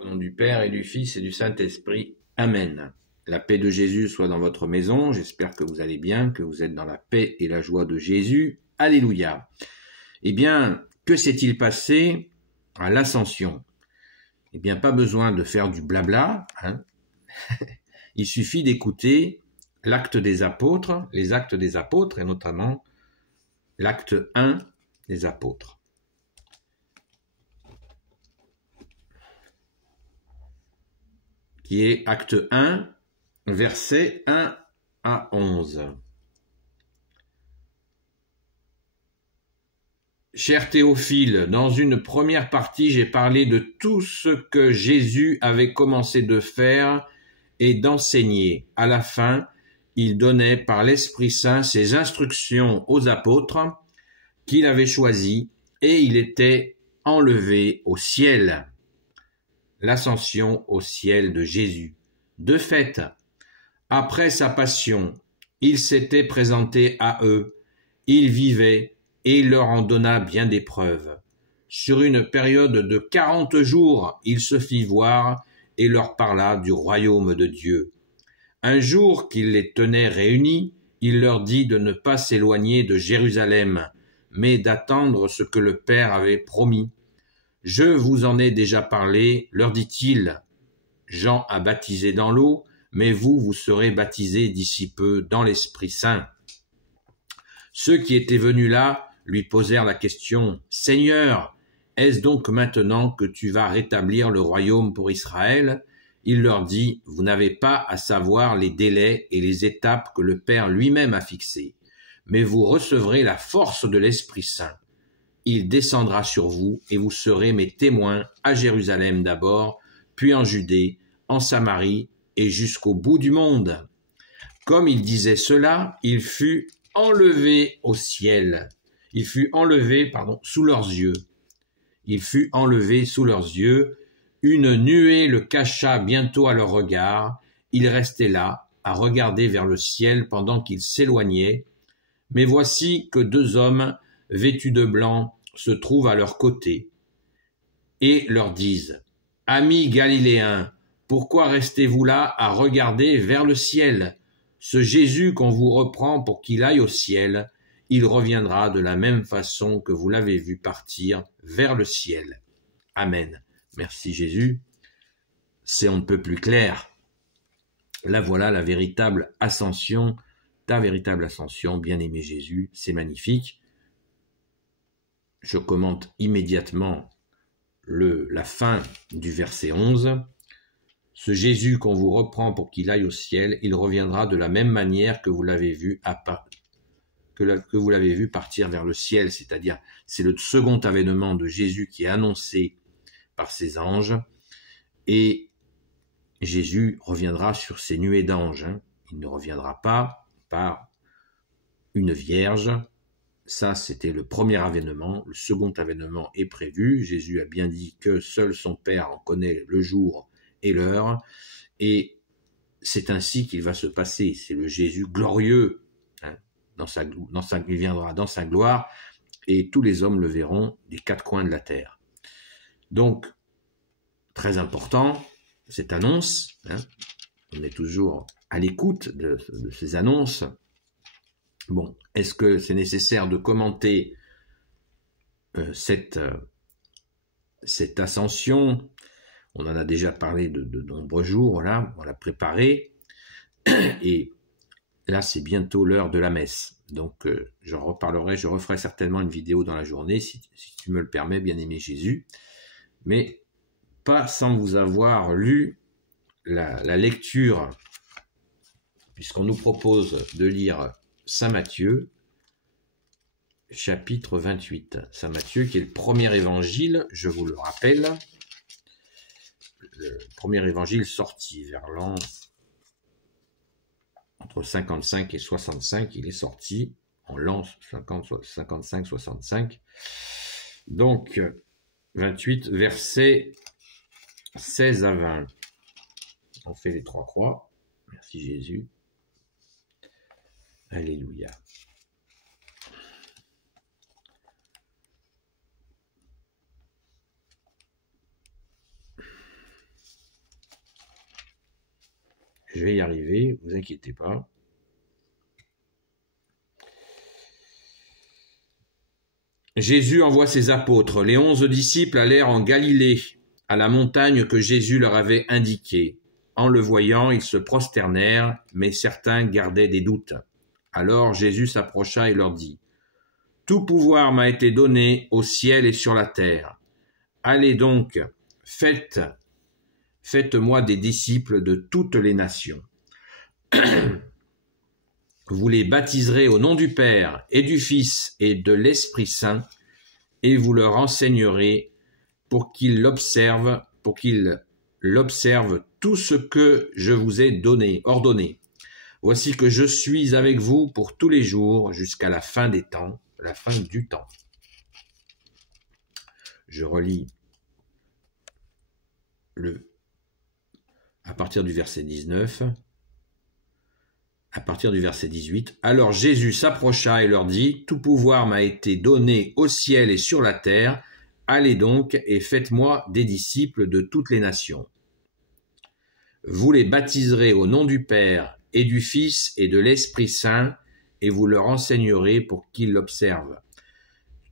Au nom du Père et du Fils et du Saint-Esprit. Amen. La paix de Jésus soit dans votre maison. J'espère que vous allez bien, que vous êtes dans la paix et la joie de Jésus. Alléluia. Eh bien, que s'est-il passé à l'Ascension? Eh bien, pas besoin de faire du blabla. Il suffit d'écouter l'acte des apôtres, les actes des apôtres, et notamment l'acte 1 des apôtres. Qui est acte 1, versets 1 à 11. Cher Théophile, dans une première partie, j'ai parlé de tout ce que Jésus avait commencé de faire et d'enseigner. À la fin, il donnait par l'Esprit Saint ses instructions aux apôtres qu'il avait choisis et il était enlevé au ciel. L'ascension au ciel de Jésus. De fait, après sa passion, il s'était présenté à eux, il vivait et il leur en donna bien des preuves. Sur une période de 40 jours, il se fit voir et leur parla du royaume de Dieu. Un jour qu'il les tenait réunis, il leur dit de ne pas s'éloigner de Jérusalem, mais d'attendre ce que le Père avait promis. Je vous en ai déjà parlé, leur dit-il. Jean a baptisé dans l'eau, mais vous serez baptisés d'ici peu dans l'Esprit Saint. Ceux qui étaient venus là lui posèrent la question, « Seigneur, est-ce donc maintenant que tu vas rétablir le royaume pour Israël ?» Il leur dit, « Vous n'avez pas à savoir les délais et les étapes que le Père lui-même a fixées, mais vous recevrez la force de l'Esprit Saint. Il descendra sur vous et vous serez mes témoins à Jérusalem d'abord, puis en Judée, en Samarie et jusqu'au bout du monde. » Comme il disait cela, il fut enlevé au ciel. Il fut enlevé, sous leurs yeux. Il fut enlevé sous leurs yeux. Une nuée le cacha bientôt à leur regard. Il restait là, à regarder vers le ciel pendant qu'il s'éloignait. Mais voici que deux hommes vêtus de blanc se trouvent à leur côté et leur disent « Amis galiléens, pourquoi restez-vous là à regarder vers le ciel ? Ce Jésus qu'on vous reprend pour qu'il aille au ciel, il reviendra de la même façon que vous l'avez vu partir vers le ciel. » Amen. Merci Jésus. C'est on ne peut plus clair. Là voilà la véritable ascension, ta véritable ascension, bien-aimé Jésus, c'est magnifique. Je commente immédiatement la fin du verset 11. Ce Jésus qu'on vous reprend pour qu'il aille au ciel, il reviendra de la même manière que vous l'avez vu partir vers le ciel, c'est-à-dire c'est le second avènement de Jésus qui est annoncé par ses anges, et Jésus reviendra sur ces nuées d'anges. Il ne reviendra pas par une vierge. Ça, c'était le premier avènement. Le second avènement est prévu. Jésus a bien dit que seul son Père en connaît le jour et l'heure. Et c'est ainsi qu'il va se passer. C'est le Jésus glorieux. Il viendra dans sa gloire et tous les hommes le verront des quatre coins de la terre. Donc, très important, cette annonce. On est toujours à l'écoute de ces annonces. Bon, est-ce que c'est nécessaire de commenter cette ascension? On en a déjà parlé de nombreux jours, là, on l'a préparé, et là c'est bientôt l'heure de la messe. Donc je referai certainement une vidéo dans la journée, si tu me le permets, bien-aimé Jésus, mais pas sans vous avoir lu la lecture, puisqu'on nous propose de lire Saint Matthieu, chapitre 28. Saint Matthieu, qui est le premier évangile, je vous le rappelle, le premier évangile sorti vers l'an entre 55 et 65, il est sorti en l'an 55-65. Donc, 28, versets 16 à 20. On fait les trois croix. Merci Jésus. Alléluia. Je vais y arriver, vous inquiétez pas. Jésus envoie ses apôtres. Les 11 disciples allèrent en Galilée, à la montagne que Jésus leur avait indiquée. En le voyant, ils se prosternèrent, mais certains gardaient des doutes. Alors Jésus s'approcha et leur dit : « Tout pouvoir m'a été donné au ciel et sur la terre. Allez donc, faites-moi des disciples de toutes les nations. Vous les baptiserez au nom du Père et du Fils et de l'Esprit Saint, et vous leur enseignerez pour qu'ils l'observent tout ce que je vous ai ordonné. Voici que je suis avec vous pour tous les jours jusqu'à la fin des temps, la fin du temps. » Je relis à partir du verset 19. À partir du verset 18, « Alors Jésus s'approcha et leur dit : Tout pouvoir m'a été donné au ciel et sur la terre. Allez donc et faites-moi des disciples de toutes les nations. Vous les baptiserez au nom du Père et du Fils et de l'Esprit Saint, et vous leur enseignerez pour qu'ils l'observent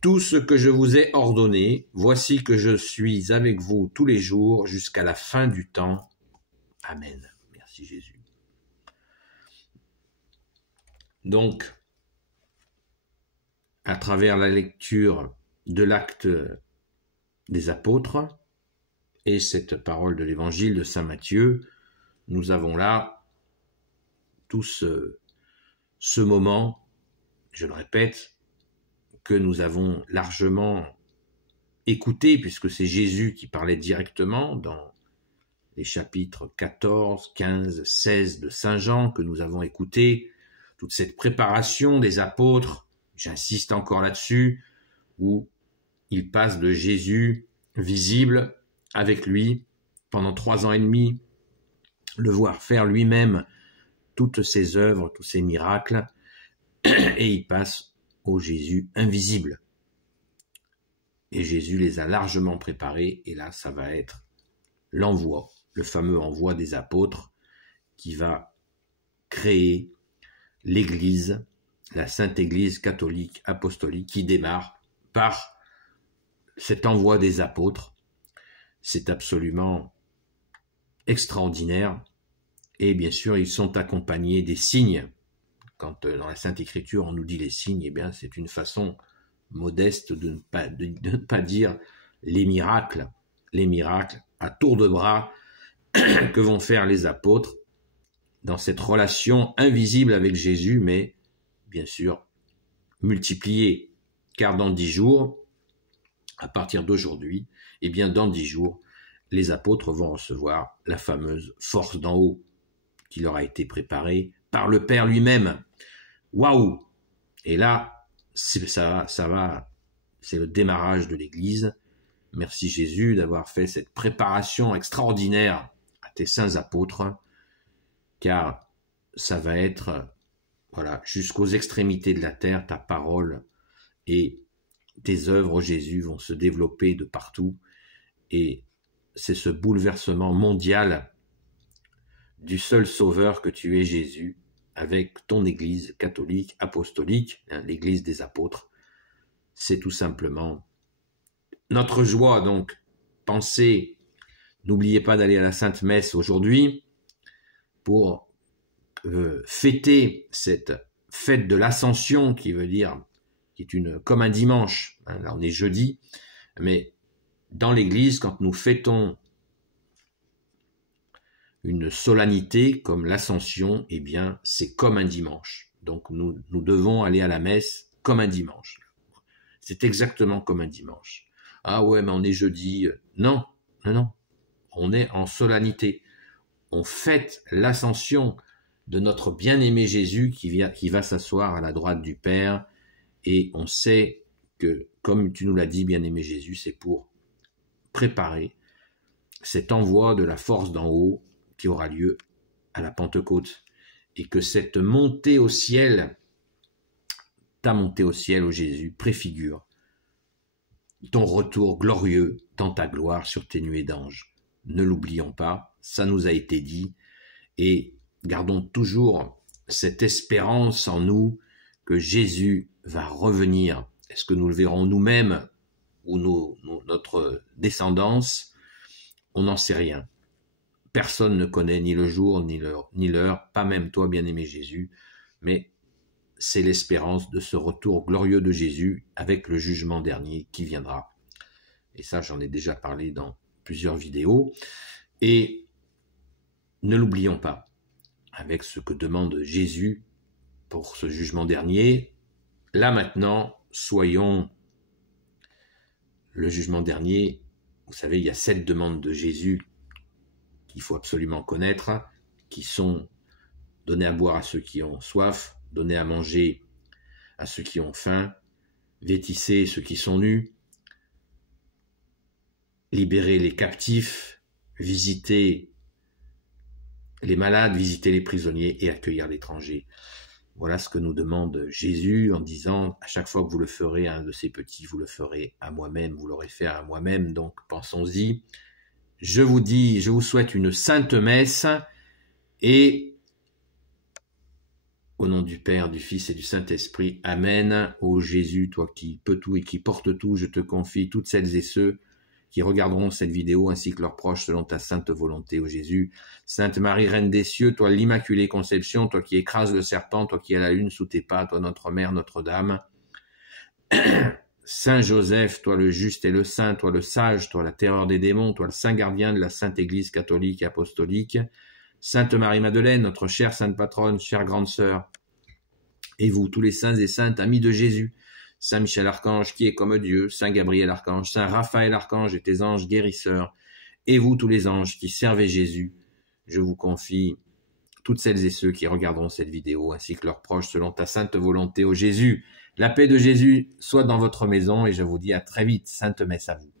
tout ce que je vous ai ordonné. Voici que je suis avec vous tous les jours jusqu'à la fin du temps. Amen. » Merci Jésus. Donc, à travers la lecture de l'acte des apôtres et cette parole de l'évangile de saint Matthieu, nous avons là tout ce moment, je le répète, que nous avons largement écouté, puisque c'est Jésus qui parlait directement dans les chapitres 14, 15, 16 de Saint Jean, que nous avons écouté, toute cette préparation des apôtres, j'insiste encore là-dessus, où ils passent de Jésus visible avec lui pendant 3 ans et demi, le voir faire lui-même toutes ses œuvres, tous ses miracles, et ils passent au Jésus invisible. Et Jésus les a largement préparés, et là, ça va être l'envoi, le fameux envoi des apôtres, qui va créer l'Église, la Sainte Église catholique apostolique, qui démarre par cet envoi des apôtres. C'est absolument extraordinaire. Et bien sûr, ils sont accompagnés des signes. Quand dans la Sainte Écriture, on nous dit les signes, eh bien, c'est une façon modeste de ne pas dire les miracles à tour de bras que vont faire les apôtres dans cette relation invisible avec Jésus, mais bien sûr multipliée, car dans 10 jours, à partir d'aujourd'hui, eh bien dans 10 jours, les apôtres vont recevoir la fameuse force d'en haut qui leur a été préparée par le Père lui-même. Waouh! Et là, c'est le démarrage de l'Église. Merci Jésus d'avoir fait cette préparation extraordinaire à tes saints apôtres, car ça va être, voilà, jusqu'aux extrémités de la terre, ta parole et tes œuvres, Jésus, vont se développer de partout. Et c'est ce bouleversement mondial du seul sauveur que tu es, Jésus, avec ton Église catholique, apostolique, l'Église des apôtres. C'est tout simplement notre joie. Donc, pensez, n'oubliez pas d'aller à la Sainte Messe aujourd'hui pour fêter cette fête de l'Ascension, qui est comme un dimanche. Là, on est jeudi, mais dans l'Église, quand nous fêtons une solennité comme l'Ascension, eh bien, c'est comme un dimanche. Donc, nous devons aller à la messe comme un dimanche. C'est exactement comme un dimanche. Ah ouais, mais on est jeudi. Non. On est en solennité. On fête l'Ascension de notre bien-aimé Jésus qui va s'asseoir à la droite du Père. Et on sait que, comme tu nous l'as dit, bien-aimé Jésus, c'est pour préparer cet envoi de la force d'en haut qui aura lieu à la Pentecôte, et que cette montée au ciel, ta montée au ciel, ô Jésus, préfigure ton retour glorieux dans ta gloire sur tes nuées d'anges. Ne l'oublions pas, ça nous a été dit, et gardons toujours cette espérance en nous que Jésus va revenir. Est-ce que nous le verrons nous-mêmes ou notre descendance? On n'en sait rien. Personne ne connaît ni le jour, ni l'heure, pas même toi, bien-aimé Jésus, mais c'est l'espérance de ce retour glorieux de Jésus avec le jugement dernier qui viendra. Et ça, j'en ai déjà parlé dans plusieurs vidéos. Et ne l'oublions pas, avec ce que demande Jésus pour ce jugement dernier, là maintenant, soyons le jugement dernier. Vous savez, il y a 7 demandes de Jésus qu'il faut absolument connaître, qui sont donner à boire à ceux qui ont soif, donner à manger à ceux qui ont faim, vêtissez ceux qui sont nus, libérer les captifs, visiter les malades, visiter les prisonniers et accueillir l'étranger. Voilà ce que nous demande Jésus en disant, à chaque fois que vous le ferez à un de ces petits, vous le ferez à moi-même, vous l'aurez fait à moi-même, donc pensons-y. Je vous souhaite une sainte messe et au nom du Père, du Fils et du Saint-Esprit, Amen. Ô Jésus, toi qui peux tout et qui portes tout, je te confie toutes celles et ceux qui regarderont cette vidéo ainsi que leurs proches selon ta sainte volonté, ô Jésus. Sainte Marie, Reine des cieux, toi l'Immaculée Conception, toi qui écrases le serpent, toi qui as la lune sous tes pas, toi notre Mère, Notre-Dame. Saint Joseph, toi le juste et le saint, toi le sage, toi la terreur des démons, toi le saint gardien de la Sainte Église catholique et apostolique. Sainte Marie-Madeleine, notre chère sainte patronne, chère grande sœur. Et vous, tous les saints et saintes, amis de Jésus. Saint Michel Archange, qui est comme Dieu, Saint Gabriel Archange, Saint Raphaël Archange et tes anges guérisseurs. Et vous, tous les anges qui servez Jésus, je vous confie toutes celles et ceux qui regarderont cette vidéo, ainsi que leurs proches, selon ta sainte volonté, ô Jésus. La paix de Jésus soit dans votre maison, et je vous dis à très vite, sainte messe à vous.